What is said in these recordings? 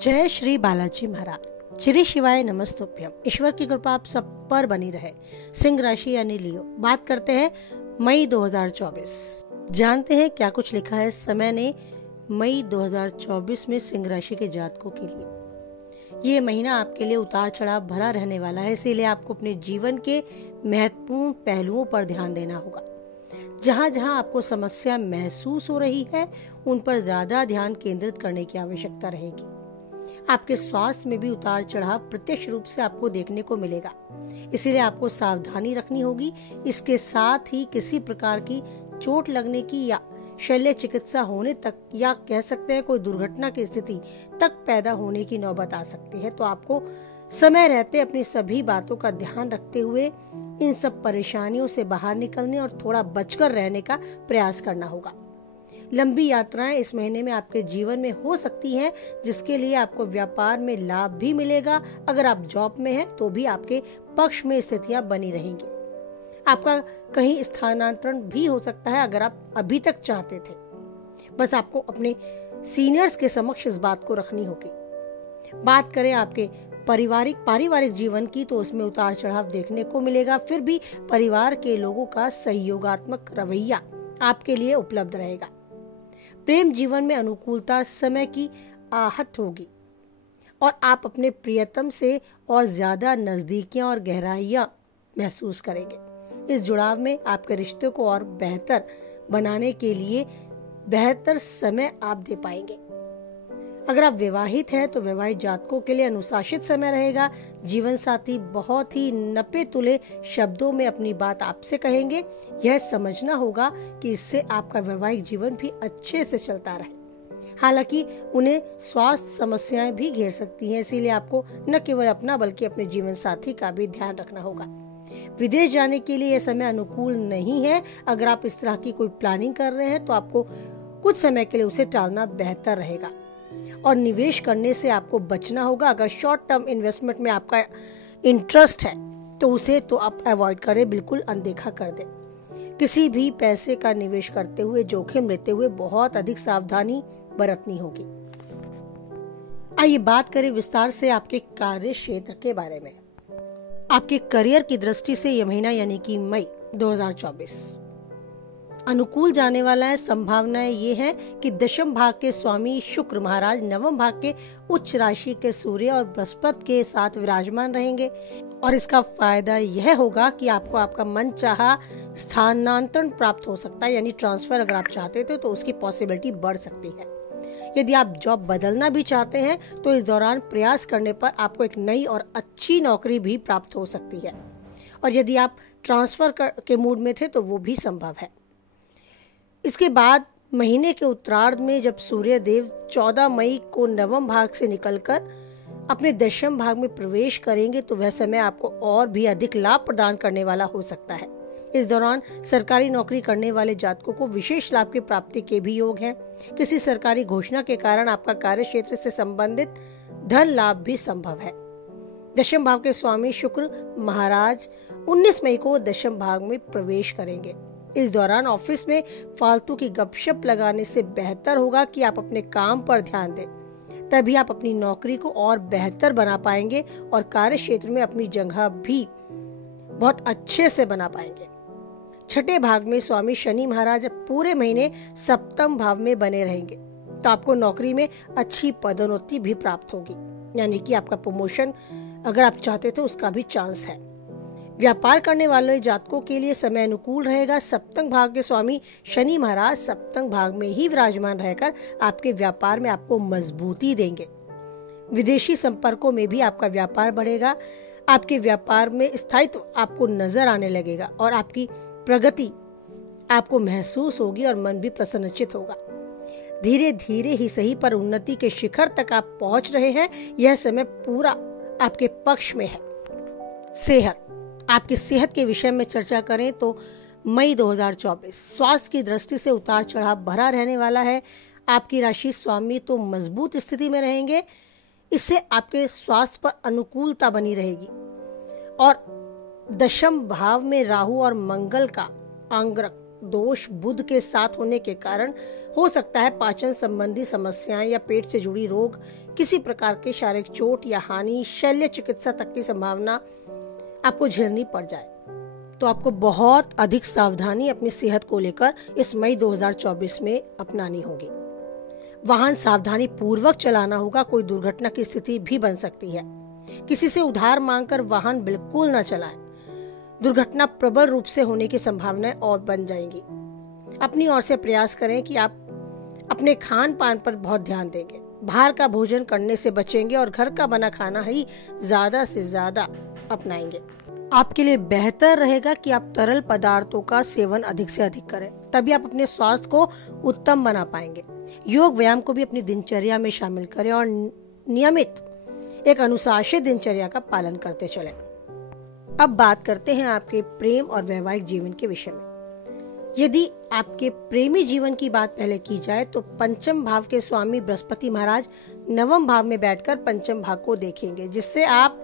जय श्री बालाजी महाराज। श्री शिवाय नमस्तुभ्यम। ईश्वर की कृपा आप सब पर बनी रहे। सिंह राशि यानी लियो। बात करते हैं मई 2024। जानते हैं क्या कुछ लिखा है समय ने मई 2024 में सिंह राशि के जातकों के लिए। ये महीना आपके लिए उतार चढ़ाव भरा रहने वाला है, इसीलिए आपको अपने जीवन के महत्वपूर्ण पहलुओं पर ध्यान देना होगा। जहां जहां आपको समस्या महसूस हो रही है उन पर ज्यादा ध्यान केंद्रित करने की आवश्यकता रहेगी। आपके स्वास्थ्य में भी उतार चढ़ाव प्रत्यक्ष रूप से आपको देखने को मिलेगा, इसीलिए आपको सावधानी रखनी होगी। इसके साथ ही किसी प्रकार की चोट लगने की या शल्य चिकित्सा होने तक या कह सकते हैं कोई दुर्घटना की स्थिति तक पैदा होने की नौबत आ सकती है। तो आपको समय रहते अपनी सभी बातों का ध्यान रखते हुए इन सब परेशानियों से बाहर निकलने और थोड़ा बचकर रहने का प्रयास करना होगा। लंबी यात्राएं इस महीने में आपके जीवन में हो सकती हैं, जिसके लिए आपको व्यापार में लाभ भी मिलेगा। अगर आप जॉब में हैं तो भी आपके पक्ष में स्थितियां बनी रहेंगी। आपका कहीं स्थानांतरण भी हो सकता है अगर आप अभी तक चाहते थे। बस आपको अपने सीनियर्स के समक्ष इस बात को रखनी होगी। बात करें आपके पारिवारिक जीवन की तो उसमें उतार चढ़ाव देखने को मिलेगा। फिर भी परिवार के लोगों का सहयोगात्मक रवैया आपके लिए उपलब्ध रहेगा। प्रेम जीवन में अनुकूलता समय की आहट होगी और आप अपने प्रियतम से और ज्यादा नजदीकियां और गहराइयां महसूस करेंगे। इस जुड़ाव में आपके रिश्ते को और बेहतर बनाने के लिए बेहतर समय आप दे पाएंगे। अगर आप विवाहित हैं तो विवाहित जातकों के लिए अनुशासित समय रहेगा। जीवन साथी बहुत ही नपे तुले शब्दों में अपनी बात आपसे कहेंगे। यह समझना होगा कि इससे आपका वैवाहिक जीवन भी अच्छे से चलता रहे। हालांकि उन्हें स्वास्थ्य समस्याएं भी घेर सकती हैं, इसीलिए आपको न केवल अपना बल्कि अपने जीवन साथी का भी ध्यान रखना होगा। विदेश जाने के लिए यह समय अनुकूल नहीं है। अगर आप इस तरह की कोई प्लानिंग कर रहे हैं तो आपको कुछ समय के लिए उसे टालना बेहतर रहेगा और निवेश करने से आपको बचना होगा। अगर शॉर्ट टर्म इन्वेस्टमेंट में आपका इंटरेस्ट है तो उसे तो आप अवॉइड करें, बिल्कुल अनदेखा कर दें। किसी भी पैसे का निवेश करते हुए जोखिम लेते हुए बहुत अधिक सावधानी बरतनी होगी। आइए बात करें विस्तार से आपके कार्य क्षेत्र के बारे में। आपके करियर की दृष्टि से यह महीना यानी कि मई 2024 अनुकूल जाने वाला है। संभावनाएं ये है कि दशम भाव के स्वामी शुक्र महाराज नवम भाव के उच्च राशि के सूर्य और बृहस्पति के साथ विराजमान रहेंगे और इसका फायदा यह होगा कि आपको आपका मनचाहा स्थानांतरण प्राप्त हो सकता है, यानी ट्रांसफर अगर आप चाहते थे तो उसकी पॉसिबिलिटी बढ़ सकती है। यदि आप जॉब बदलना भी चाहते हैं तो इस दौरान प्रयास करने पर आपको एक नई और अच्छी नौकरी भी प्राप्त हो सकती है और यदि आप ट्रांसफर के मूड में थे तो वो भी संभव है। इसके बाद महीने के उत्तरार्ध में जब सूर्य देव 14 मई को नवम भाग से निकलकर अपने दशम भाग में प्रवेश करेंगे तो वह समय आपको और भी अधिक लाभ प्रदान करने वाला हो सकता है। इस दौरान सरकारी नौकरी करने वाले जातकों को विशेष लाभ की प्राप्ति के भी योग हैं। किसी सरकारी घोषणा के कारण आपका कार्य क्षेत्र से संबंधित धन लाभ भी संभव है। दशम भाव के स्वामी शुक्र महाराज 19 मई को दशम भाग में प्रवेश करेंगे। इस दौरान ऑफिस में फालतू की गपशप लगाने से बेहतर होगा कि आप अपने काम पर ध्यान दें, तभी आप अपनी नौकरी को और बेहतर बना पाएंगे और कार्य क्षेत्र में अपनी जगह भी बहुत अच्छे से बना पाएंगे। छठे भाग में स्वामी शनि महाराज पूरे महीने सप्तम भाव में बने रहेंगे तो आपको नौकरी में अच्छी पदोन्नति भी प्राप्त होगी, यानी कि आपका प्रमोशन अगर आप चाहते थे उसका भी चांस है। व्यापार करने वाले जातकों के लिए समय अनुकूल रहेगा। सप्तम भाव के स्वामी शनि महाराज सप्तम भाग में ही विराजमान रहकर आपके व्यापार में आपको मजबूती देंगे। विदेशी संपर्कों में भी आपका व्यापार बढ़ेगा। आपके व्यापार में स्थायित्व आपको नजर आने लगेगा और आपकी प्रगति आपको महसूस होगी और मन भी प्रसन्नचित होगा। धीरे धीरे ही सही पर उन्नति के शिखर तक आप पहुंच रहे हैं। यह समय पूरा आपके पक्ष में है। सेहत, आपकी सेहत के विषय में चर्चा करें तो मई 2024 स्वास्थ्य की दृष्टि से उतार चढ़ाव भरा रहने वाला है। आपकी राशि स्वामी तो मजबूत स्थिति में रहेंगे, इससे आपके स्वास्थ्य पर अनुकूलता बनी रहेगी और दशम भाव में राहु और मंगल का आंगरक दोष बुध के साथ होने के कारण हो सकता है पाचन संबंधी समस्याएं या पेट से जुड़ी रोग, किसी प्रकार के शारीरिक चोट या हानि, शल्य चिकित्सा तक की संभावना आपको झेलनी पड़ जाए। तो आपको बहुत अधिक सावधानी अपनी सेहत को लेकर इस मई 2024 में अपनानी होगी। वाहन सावधानी पूर्वक चलाना होगा, कोई दुर्घटना की स्थिति भी बन सकती है। किसी से उधार मांगकर वाहन बिल्कुल न चलाएं, दुर्घटना प्रबल रूप से होने की संभावनाएं और बन जाएंगी। अपनी ओर से प्रयास करें कि आप अपने खान पान पर बहुत ध्यान देंगे, बाहर का भोजन करने से बचेंगे और घर का बना खाना ही ज्यादा से ज्यादा अपनाएंगे। आपके लिए बेहतर रहेगा कि आप तरल पदार्थों का सेवन अधिक से अधिक करें, तभी आप अपने स्वास्थ्य को उत्तम बना पाएंगे। योग व्यायाम को भी अपनी दिनचर्या में शामिल करें और नियमित एक अनुशासित दिनचर्या का पालन करते चलें। अब बात करते हैं आपके प्रेम और वैवाहिक जीवन के विषय में। यदि आपके प्रेमी जीवन की बात पहले की जाए तो पंचम भाव के स्वामी बृहस्पति महाराज नवम भाव में बैठकर पंचम भाव को देखेंगे, जिससे आप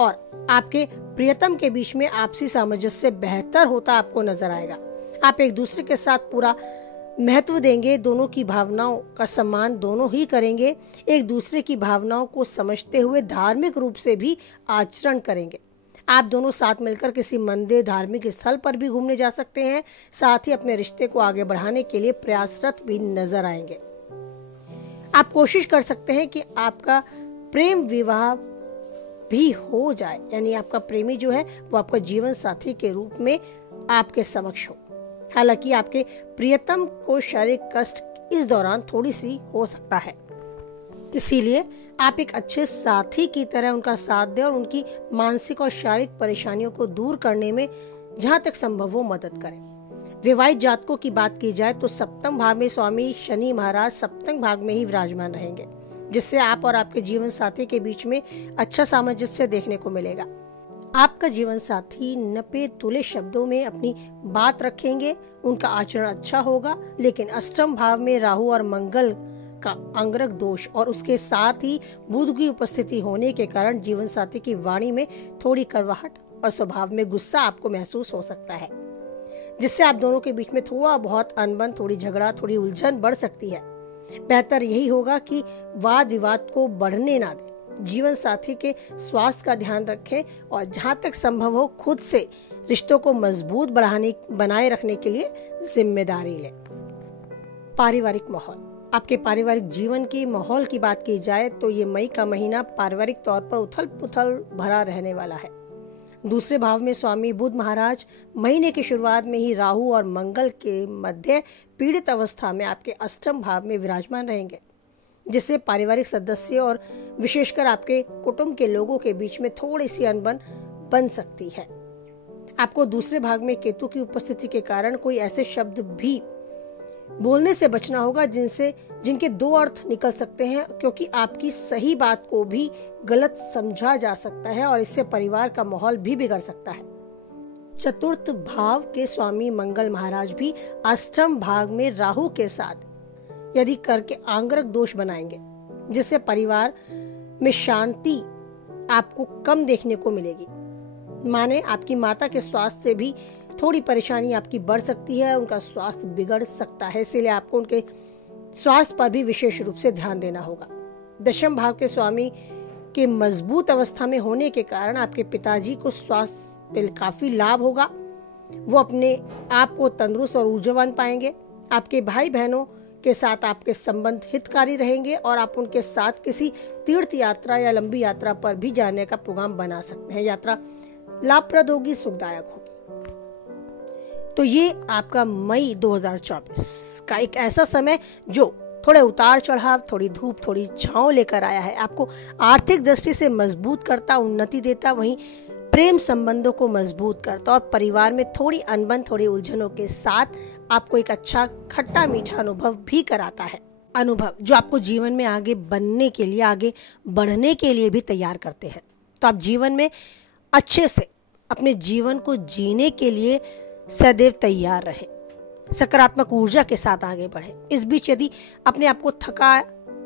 और आपके प्रियतम के बीच में आपसी सामंजस्य बेहतर होता आपको नजर आएगा। आप एक दूसरे के साथ पूरा महत्व देंगे, दोनों की भावनाओं का सम्मान दोनों ही करेंगे, एक दूसरे की भावनाओं को समझते हुए धार्मिक रूप से भी आचरण करेंगे। आप दोनों साथ मिलकर किसी मंदिर, धार्मिक स्थल पर भी घूमने जा सकते हैं, साथ ही अपने रिश्ते को आगे बढ़ाने के लिए प्रयासरत भी नजर आएंगे। आप कोशिश कर सकते हैं कि आपका प्रेम विवाह भी हो जाए, यानी आपका प्रेमी जो है वो आपका जीवन साथी के रूप में आपके समक्ष हो। हालांकि आपके प्रियतम को शारीरिक कष्ट इस दौरान थोड़ी सी हो सकता है, इसीलिए आप एक अच्छे साथी की तरह उनका साथ दें और उनकी मानसिक और शारीरिक परेशानियों को दूर करने में जहां तक संभव हो मदद करें। विवाहित जातकों की बात की जाए तो सप्तम भाव में स्वामी शनि महाराज सप्तम भाग में ही विराजमान रहेंगे, जिससे आप और आपके जीवन साथी के बीच में अच्छा सामंजस्य देखने को मिलेगा। आपका जीवन साथी नपे तुले शब्दों में अपनी बात रखेंगे, उनका आचरण अच्छा होगा, लेकिन अष्टम भाव में राहु और मंगल का अंगरक दोष और उसके साथ ही बुध की उपस्थिति होने के कारण जीवन साथी की वाणी में थोड़ी कड़वाहट और स्वभाव में गुस्सा आपको महसूस हो सकता है, जिससे आप दोनों के बीच में थोड़ा बहुत अनबन, थोड़ी झगड़ा, थोड़ी उलझन बढ़ सकती है। बेहतर यही होगा कि वाद विवाद को बढ़ने ना दें, जीवन साथी के स्वास्थ्य का ध्यान रखें और जहां तक संभव हो खुद से रिश्तों को मजबूत बनाए रखने के लिए जिम्मेदारी लें। पारिवारिक माहौल, आपके पारिवारिक जीवन के माहौल की बात की जाए तो ये मई का महीना पारिवारिक तौर पर उथल पुथल भरा रहने वाला है। दूसरे भाव में स्वामी बुध महाराज महीने की शुरुआत में ही राहु और मंगल के मध्य पीड़ित अवस्था में आपके अष्टम भाव में विराजमान रहेंगे, जिससे पारिवारिक सदस्य और विशेषकर आपके कुटुंब के लोगों के बीच में थोड़ी सी अनबन बन सकती है। आपको दूसरे भाग में केतु की उपस्थिति के कारण कोई ऐसे शब्द भी बोलने से बचना होगा जिनके दो अर्थ निकल सकते हैं, क्योंकि आपकी सही बात को भी गलत समझा जा सकता है और इससे परिवार का माहौल भी बिगड़ सकता है। चतुर्थ भाव के स्वामी मंगल महाराज भी अष्टम भाग में राहु के साथ यदि करके आंगरक दोष बनाएंगे, जिससे परिवार में शांति आपको कम देखने को मिलेगी। माने आपकी माता के स्वास्थ्य से भी थोड़ी परेशानी आपकी बढ़ सकती है, उनका स्वास्थ्य बिगड़ सकता है, इसलिए आपको उनके स्वास्थ्य पर भी विशेष रूप से ध्यान देना होगा। दशम भाव के स्वामी के मजबूत अवस्था में होने के कारण आपके पिताजी को स्वास्थ्य पे काफी लाभ होगा, वो अपने आप को तंदुरुस्त और ऊर्जावान पाएंगे। आपके भाई बहनों के साथ आपके संबंध हितकारी रहेंगे और आप उनके साथ किसी तीर्थ यात्रा या लंबी यात्रा पर भी जाने का प्रोग्राम बना सकते हैं। यात्रा लाभप्रद होगी, सुखदायक होगी। तो ये आपका मई 2024 का एक ऐसा समय जो थोड़े उतार चढ़ाव, थोड़ी धूप, थोड़ी छांव लेकर आया है। आपको आर्थिक दृष्टि से मजबूत करता, उन्नति देता, वहीं प्रेम संबंधों को मजबूत करता और परिवार में थोड़ी अनबन, थोड़ी उलझनों के साथ आपको एक अच्छा खट्टा मीठा अनुभव भी कराता है। अनुभव जो आपको जीवन में आगे बनने के लिए, आगे बढ़ने के लिए भी तैयार करते हैं। तो आप जीवन में अच्छे से अपने जीवन को जीने के लिए सदैव तैयार रहें, सकारात्मक ऊर्जा के साथ आगे बढ़ें। इस बीच यदि अपने आप को थका,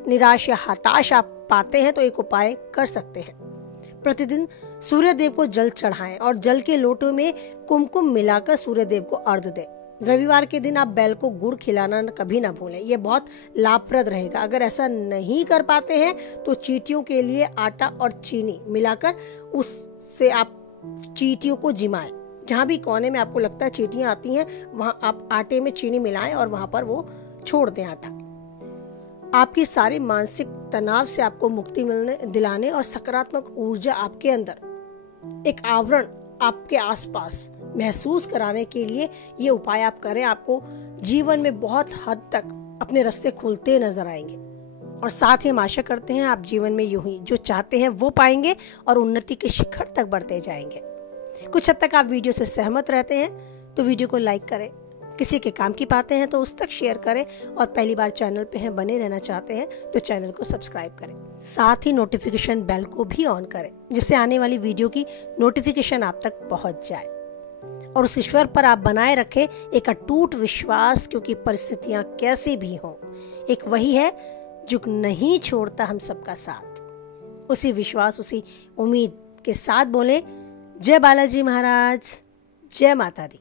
निराश या हताश आप पाते हैं तो एक उपाय कर सकते हैं। प्रतिदिन सूर्य देव को जल चढ़ाएं और जल के लोटों में कुमकुम मिलाकर सूर्य देव को अर्घ्य दें। रविवार के दिन आप बैल को गुड़ खिलाना कभी ना भूलें, ये बहुत लाभप्रद रहेगा। अगर ऐसा नहीं कर पाते हैं तो चींटियों के लिए आटा और चीनी मिलाकर उससे आप चींटियों को जिमाएं। जहाँ भी कोने में आपको लगता है चींटियां आती हैं, वहाँ आप आटे में चीनी मिलाएं और वहाँ पर वो छोड़ दें आटा। आपकी सारी मानसिक तनाव से आपको मुक्ति दिलाने और सकारात्मक ऊर्जा आपके अंदर एक आवरण आपके आसपास महसूस कराने के लिए ये उपाय आप करें। आपको जीवन में बहुत हद तक अपने रास्ते खुलते नजर आएंगे और साथ ही हम आशा करते हैं आप जीवन में यूं ही जो चाहते हैं वो पाएंगे और उन्नति के शिखर तक बढ़ते जाएंगे। कुछ हद तक आप वीडियो से सहमत रहते हैं तो वीडियो को लाइक करें, किसी के काम की बातें हैं तो उस तक शेयर करें और पहली बार चैनल पे हैं बने रहना चाहते हैं तो चैनल को सब्सक्राइब करें। साथ ही नोटिफिकेशन बेल को भी ऑन करें जिससे आने वाली वीडियो की नोटिफिकेशन आप तक पहुंच जाए। और उस ईश्वर पर आप बनाए रखें एक अटूट विश्वास, क्योंकि परिस्थितियां कैसी भी हों एक वही है जो नहीं छोड़ता हम सबका साथ। उसी विश्वास उसी उम्मीद के साथ बोले जय बालाजी महाराज, जय माता दी।